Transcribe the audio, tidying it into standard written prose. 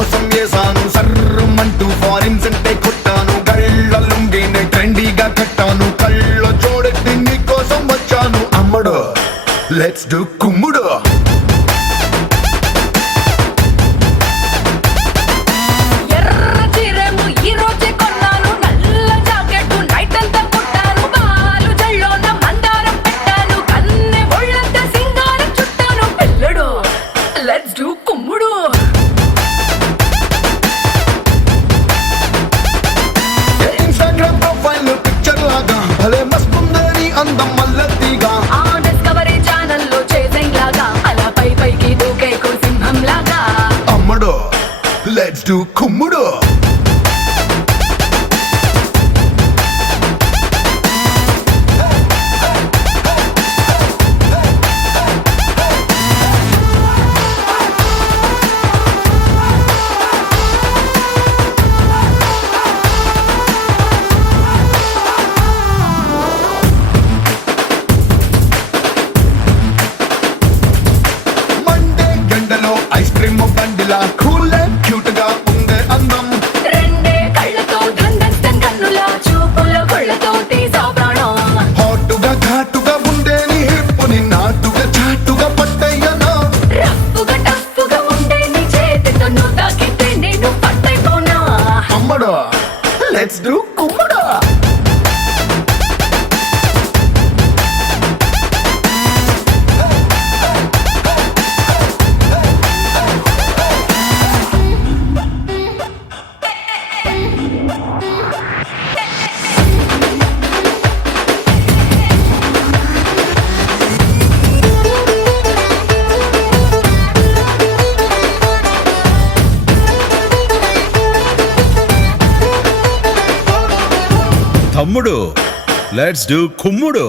కోసం వేసాను సర్రమంటూ ఫారిన్ సెంటే కొట్టాను కళ్ళ లుంగిని ట్రెండీగా కట్టాను కళ్ళ చూడెత్తి నీ కోసం వచ్చాను అమ్మడు లెట్స్ డు కుమ్ముడు భలే మస్తుందని అందం మల్లతిగా ఆ డిస్కవరీ ఛానల్లో చేసింగ్ లాగా అలా పై పైకి దూకే సింహం లాగా అమ్మడు లెట్స్ డు కుమ్ముడు ఐస్ క్రీమ్ బండిలా కూల్ క్యూట్ గా ఉండే అందం రెండే కళ్ళతో దండస్తం కన్నులా చూపుల కొళ్ళతో తీసా ప్రాణం హాటుగా ఘాటుగా ఉండే నీ హిప్పుని నాటుగా చాటుగా పట్టయ్యనా రఫ్ఫుగా టఫ్ఫుగా ఉండే నీ చేతితో నువ్వు తాకితే నేను పట్టైపోనా అమ్మడా లెట్స్ డు కుమ్మడా తమ్ముడు లెట్స్ డు కుమ్ముడు.